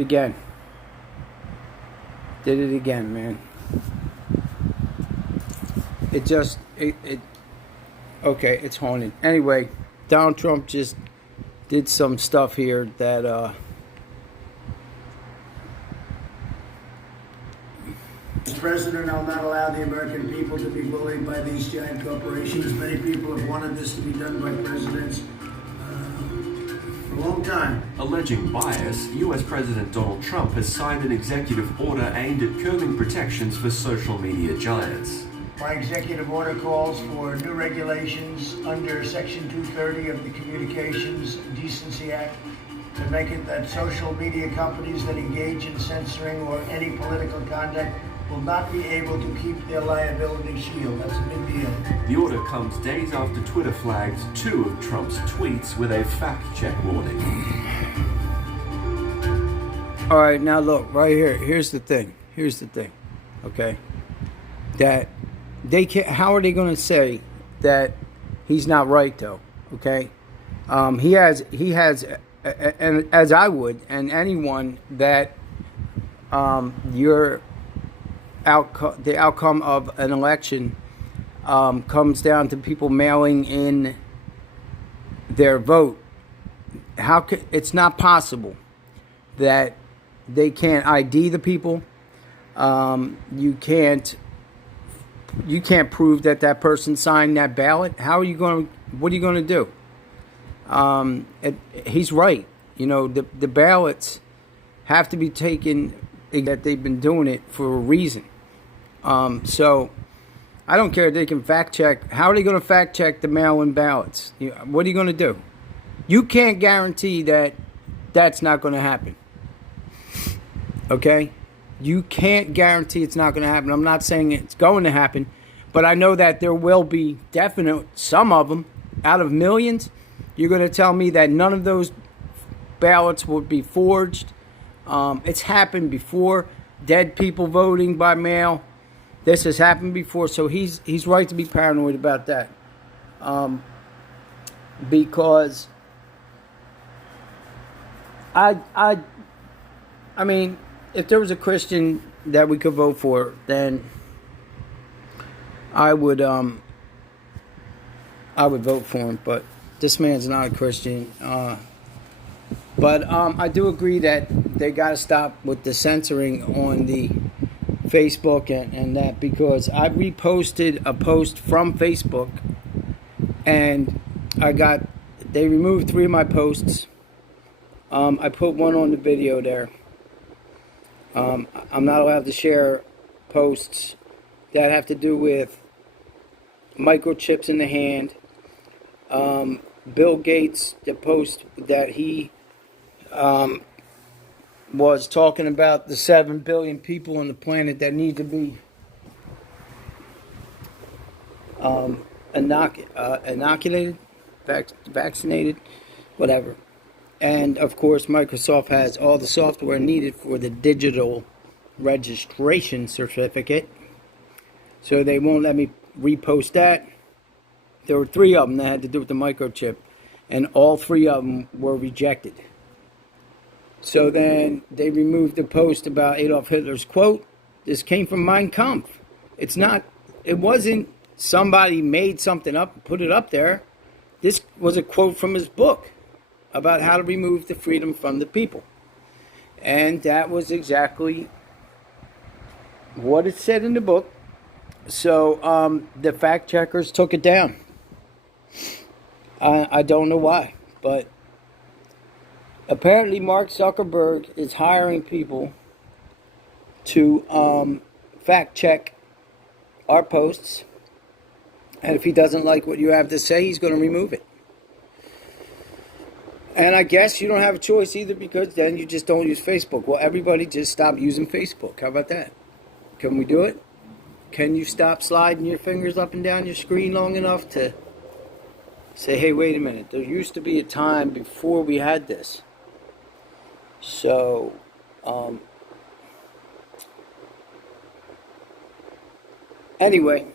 Again. Did it again, man. Okay, it's haunted. Anyway, Donald Trump just did some stuff here that, Mr. President, I'll not allow the American people to be bullied by these giant corporations. Many people have wanted this to be done by presidents for a long time. Alleging bias, US President Donald Trump has signed an executive order aimed at curbing protections for social media giants. My executive order calls for new regulations under Section 230 of the Communications Decency Act to make it that social media companies that engage in censoring or any political conduct will not be able to keep their liability shield. That's a big deal. The order comes days after Twitter flagged 2 of Trump's tweets with a fact-check warning. all right, now look, right here. Here's the thing. Okay? That they can't, how are they going to say that he's not right, though? Okay? He has, and as I would, and anyone that the outcome of an election comes down to people mailing in their vote. It's not possible that they can't ID the people. You can't prove that person signed that ballot. What are you going to do? He's right. You know, the ballots have to be taken, that they've been doing it for a reason. So I don't care if they can fact check. How are they going to fact check the mail-in ballots? What are you going to do? You can't guarantee that that's not going to happen. Okay? You can't guarantee it's not going to happen. I'm not saying it's going to happen, but I know that there will be some of them out of millions. You're going to tell me that none of those ballots will be forged. It's happened before. Dead people voting by mail. This has happened before, so he's right to be paranoid about that. Because I mean, if there was a Christian that we could vote for, then I would vote for him. But this man's not a Christian. But I do agree that they got to stop with the censoring on the Facebook and that, because I reposted a post from Facebook and they removed 3 of my posts. I put one on the video there. I'm not allowed to share posts that have to do with microchips in the hand. Bill Gates, the post that he was talking about the 7 billion people on the planet that need to be inoculated, vaccinated, whatever. And of course, Microsoft has all the software needed for the digital registration certificate. So they won't let me repost that. There were 3 of them that had to do with the microchip, and all 3 of them were rejected. So then they removed the post about Adolf Hitler's quote. This came from Mein Kampf. It wasn't somebody made something up and put it up there. This was a quote from his book about how to remove the freedom from the people. And that was exactly what it said in the book. So the fact checkers took it down. I don't know why, but apparently Mark Zuckerberg is hiring people to fact check our posts. And if he doesn't like what you have to say, he's going to remove it. And I guess you don't have a choice either, because then you just don't use Facebook. Well, everybody just stop using Facebook. How about that? Can we do it? Can you stop sliding your fingers up and down your screen long enough to say, hey, wait a minute, there used to be a time before we had this. So, anyway,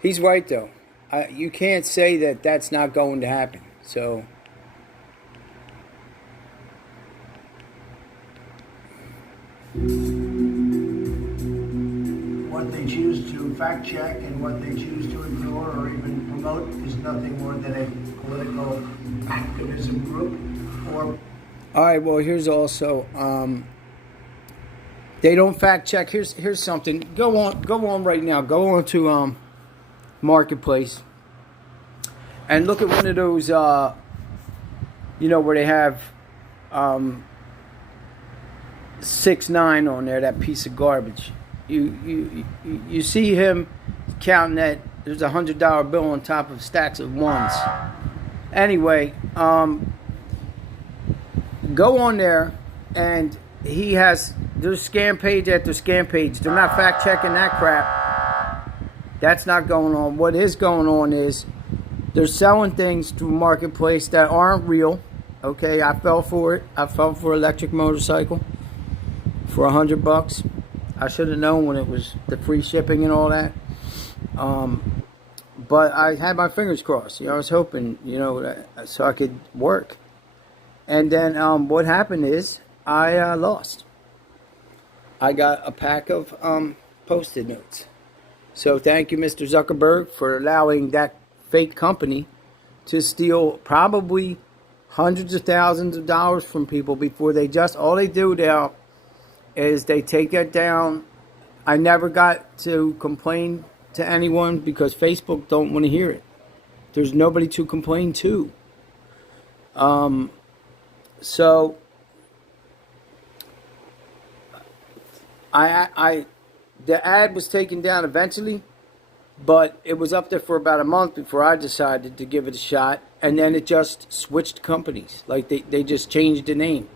he's right, though. You can't say that that's not going to happen. So, What they choose to fact check and what they choose to ignore or even promote is nothing more than a political activism group or. All right. Well, here's also they don't fact check. Here's something. Go on right now. Go on to Marketplace and look at one of those. Where they have 6ix9ine on there. That piece of garbage. You see him counting that there's $100 bill on top of stacks of ones. Anyway, go on there, and there's scam page after scam page. They're not fact checking that crap. That's not going on. What is going on is they're selling things through Marketplace that aren't real. Okay, I fell for it. I fell for an electric motorcycle for $100. I should have known when it was the free shipping and all that. But I had my fingers crossed. I was hoping, so I could work. And then what happened is I lost. I got a pack of Post-it notes. So thank you, Mr. Zuckerberg, for allowing that fake company to steal probably hundreds of thousands of dollars from people before all they do now is they take it down. I never got to complain to anyone because Facebook don't want to hear it. There's nobody to complain to. So the ad was taken down eventually, but it was up there for about a month before I decided to give it a shot, and then it just switched companies. Like they just changed the name.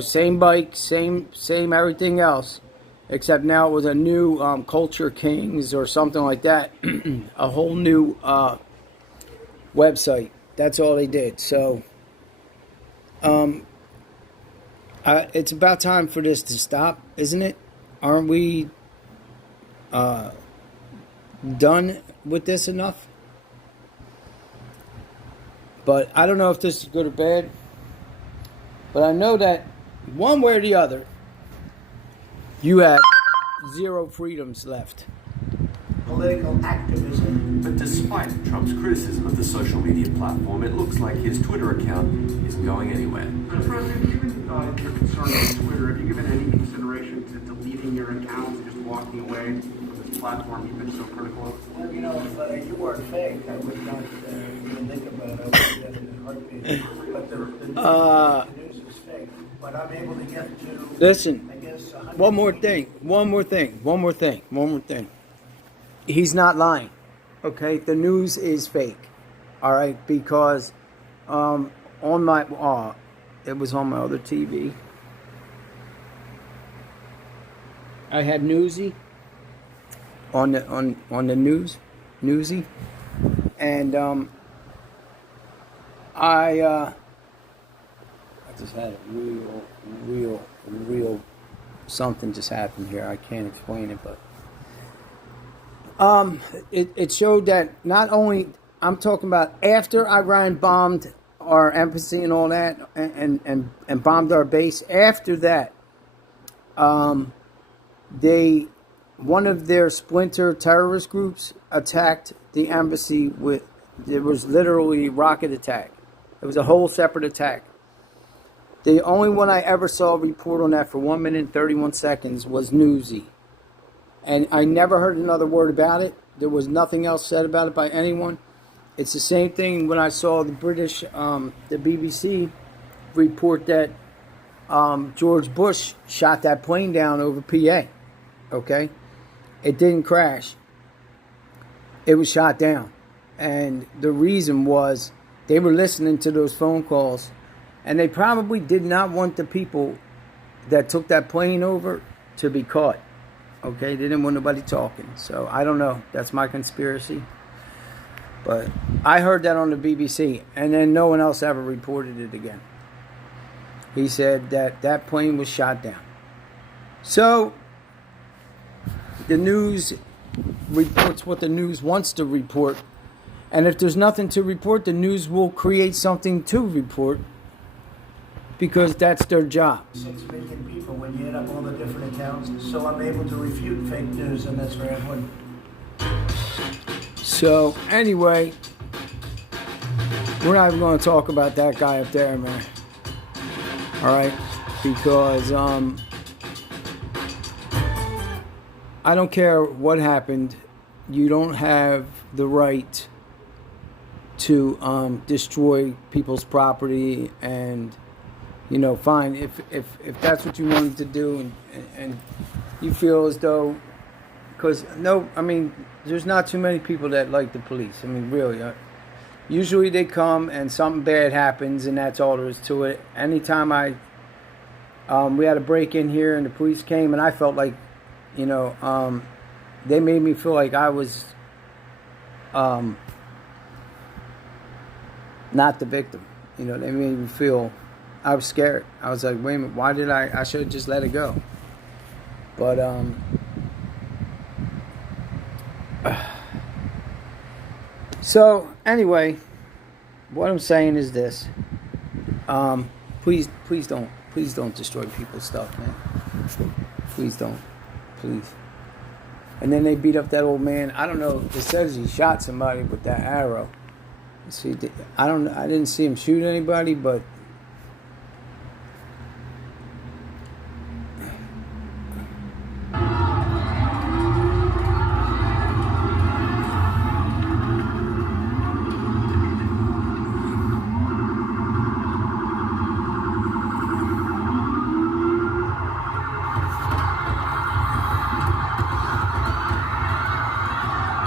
Same bike, same everything else, except now it was a new Culture Kings or something like that. A whole new website. That's all they did. So it's about time for this to stop, isn't it? Aren't we done with this enough? But I don't know if this is good or bad. But I know that one way or the other, you have zero freedoms left. Political activism. But despite Trump's criticism of the social media platform, it looks like his Twitter account isn't going anywhere. Mr. President, given your concern with Twitter, have you given any consideration to deleting your account and just walking away from this platform you've been so critical of? Well, if you weren't fake, I would not even think about it. I would do that in a heartbeat. But the news is fake. But I'm able to get to. Listen, I guess, one more thing. He's not lying. Okay, the news is fake. All right, because it was on my other TV. I had Newsy on the Newsy, and I just had a real something just happened here. I can't explain it, but it showed that not only I'm talking about after Iran bombed our embassy and all that, and bombed our base. After that, one of their splinter terrorist groups attacked the embassy it was literally a rocket attack. It was a whole separate attack. The only one I ever saw report on that for 1 minute and 31 seconds was Newsy. And I never heard another word about it. There was nothing else said about it by anyone. It's the same thing when I saw the British, the BBC report that George Bush shot that plane down over PA. Okay? It didn't crash. It was shot down. And the reason was they were listening to those phone calls, and they probably did not want the people that took that plane over to be caught. Okay? They didn't want nobody talking. So I don't know. That's my conspiracy. But I heard that on the BBC, and then no one else ever reported it again. He said that plane was shot down. So the news reports what the news wants to report. And if there's nothing to report, the news will create something to report. because that's their job. 6 million people when you add up all the different accounts. So I'm able to refute fake news, and that's very important. So anyway, we're not even going to talk about that guy up there, man. All right, because I don't care what happened. You don't have the right to destroy people's property, and fine if that's what you wanted to do, and you feel as though, because there's not too many people that like the police. I mean, really. Usually they come and something bad happens, and that's all there is to it. Anytime we had a break in here and the police came, and I felt like, they made me feel like I was not the victim. They made me feel I was scared. I was like, wait a minute, why did I should have just let it go. But so anyway, what I'm saying is this: please don't destroy people's stuff, man. Please don't, please. And then they beat up that old man. I don't know. It says he shot somebody with that arrow. See, I didn't see him shoot anybody, but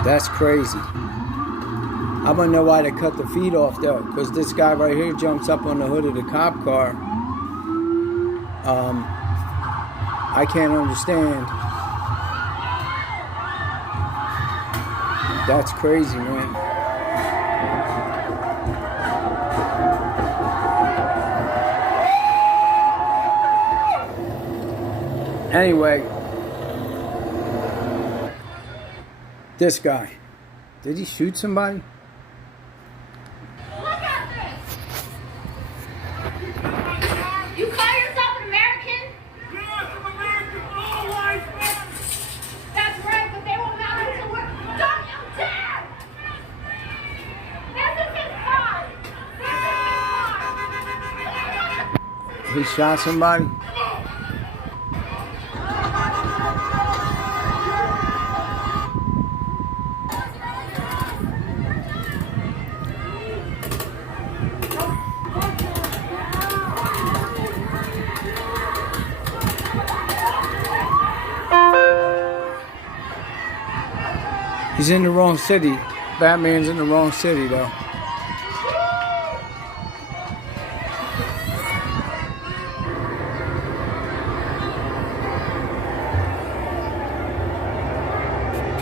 that's crazy. I want to know why they cut the feet off though, because this guy right here jumps up on the hood of the cop car. I can't understand. That's crazy, man. Anyway, this guy, did he shoot somebody? Look at this! You call yourself an American? Yes, I'm American. All life matters. That's right, but they won't matter until we're... Don't you dare! This is his car! This is his car! He shot somebody? He's in the wrong city. Batman's in the wrong city, though.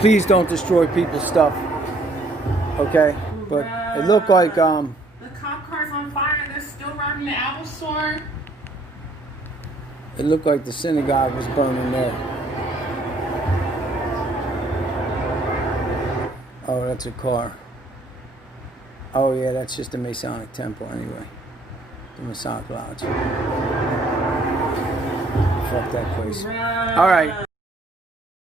Please don't destroy people's stuff. Okay? But it looked like The cop car's on fire. They're still robbing the Apple store. it looked like the synagogue was burning there. Oh, that's a car. Oh yeah, that's just the Masonic Temple anyway. The Masonic Lodge. Fuck that place. Alright.